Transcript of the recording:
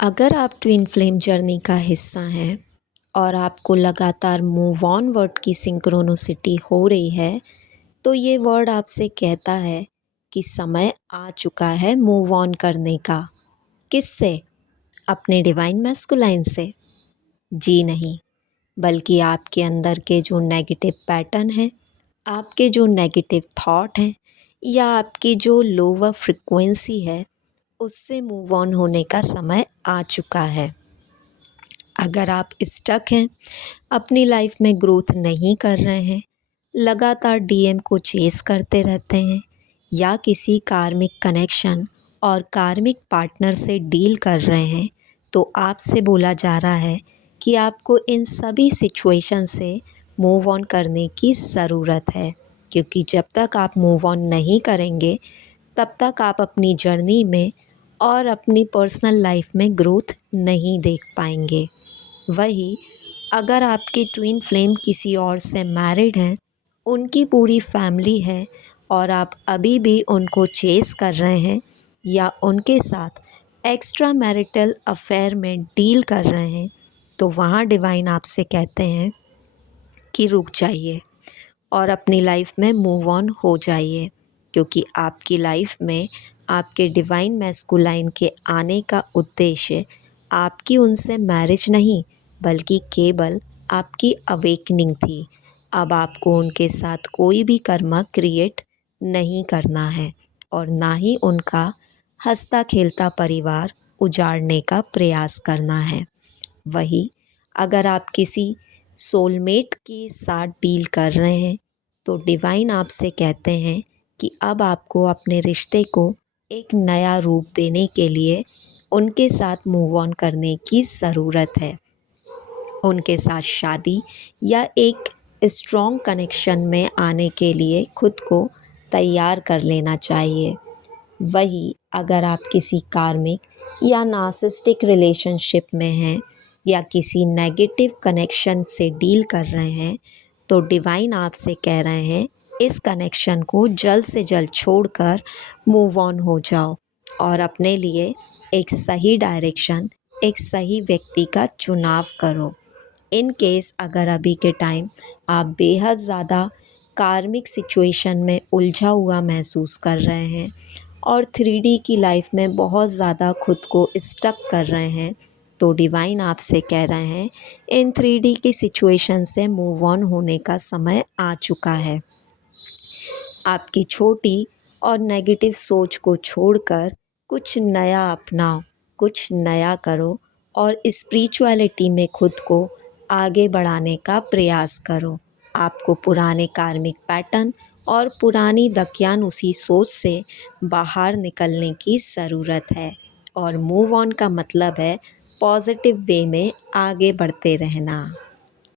अगर आप twin flame journey का हिस्सा हैं और आपको लगातार मूव ऑन वर्ड की सिंक्रोनिसिटी हो रही है, तो ये वर्ड आपसे कहता है कि समय आ चुका है मूव ऑन करने का। किससे? अपने डिवाइन मैस्कुलाइन से? जी नहीं, बल्कि आपके अंदर के जो नेगेटिव पैटर्न हैं, आपके जो नेगेटिव थॉट हैं या आपकी जो लोअर फ्रिक्वेंसी है, उससे मूव ऑन होने का समय आ चुका है। अगर आप स्टक हैं, अपनी लाइफ में ग्रोथ नहीं कर रहे हैं, लगातार डीएम को चेस करते रहते हैं या किसी कार्मिक कनेक्शन और कार्मिक पार्टनर से डील कर रहे हैं, तो आपसे बोला जा रहा है कि आपको इन सभी सिचुएशन से मूव ऑन करने की ज़रूरत है, क्योंकि जब तक आप मूव ऑन नहीं करेंगे, तब तक आप अपनी जर्नी में और अपनी पर्सनल लाइफ में ग्रोथ नहीं देख पाएंगे। वही अगर आपके ट्विन फ्लेम किसी और से मैरिड हैं, उनकी पूरी फैमिली है और आप अभी भी उनको चेस कर रहे हैं या उनके साथ एक्स्ट्रा मैरिटल अफेयर में डील कर रहे हैं, तो वहाँ डिवाइन आपसे कहते हैं कि रुक जाइए और अपनी लाइफ में मूव ऑन हो जाइए, क्योंकि आपकी लाइफ में आपके डिवाइन मैस्कुलाइन के आने का उद्देश्य आपकी उनसे मैरिज नहीं, बल्कि केवल आपकी अवेकनिंग थी। अब आपको उनके साथ कोई भी कर्मा क्रिएट नहीं करना है और ना ही उनका हंसता खेलता परिवार उजाड़ने का प्रयास करना है। वही अगर आप किसी सोलमेट के साथ डील कर रहे हैं, तो डिवाइन आपसे कहते हैं कि अब आपको अपने रिश्ते को एक नया रूप देने के लिए उनके साथ मूव ऑन करने की ज़रूरत है। उनके साथ शादी या एक स्ट्रॉन्ग कनेक्शन में आने के लिए खुद को तैयार कर लेना चाहिए। वही अगर आप किसी कार्मिक या नार्सिसिस्टिक रिलेशनशिप में हैं या किसी नेगेटिव कनेक्शन से डील कर रहे हैं, तो डिवाइन आपसे कह रहे हैं इस कनेक्शन को जल्द से जल्द छोड़कर मूव ऑन हो जाओ और अपने लिए एक सही डायरेक्शन, एक सही व्यक्ति का चुनाव करो। इन केस अगर अभी के टाइम आप बेहद ज़्यादा कार्मिक सिचुएशन में उलझा हुआ महसूस कर रहे हैं और 3D की लाइफ में बहुत ज़्यादा खुद को स्टक कर रहे हैं, तो डिवाइन आपसे कह रहे हैं इन 3D की सिचुएशन से मूव ऑन होने का समय आ चुका है। आपकी छोटी और नेगेटिव सोच को छोड़कर कुछ नया अपनाओ, कुछ नया करो और स्पिरिचुअलिटी में खुद को आगे बढ़ाने का प्रयास करो। आपको पुराने कार्मिक पैटर्न और पुरानी दकियानुसी सोच से बाहर निकलने की ज़रूरत है और मूव ऑन का मतलब है पॉजिटिव वे में आगे बढ़ते रहना।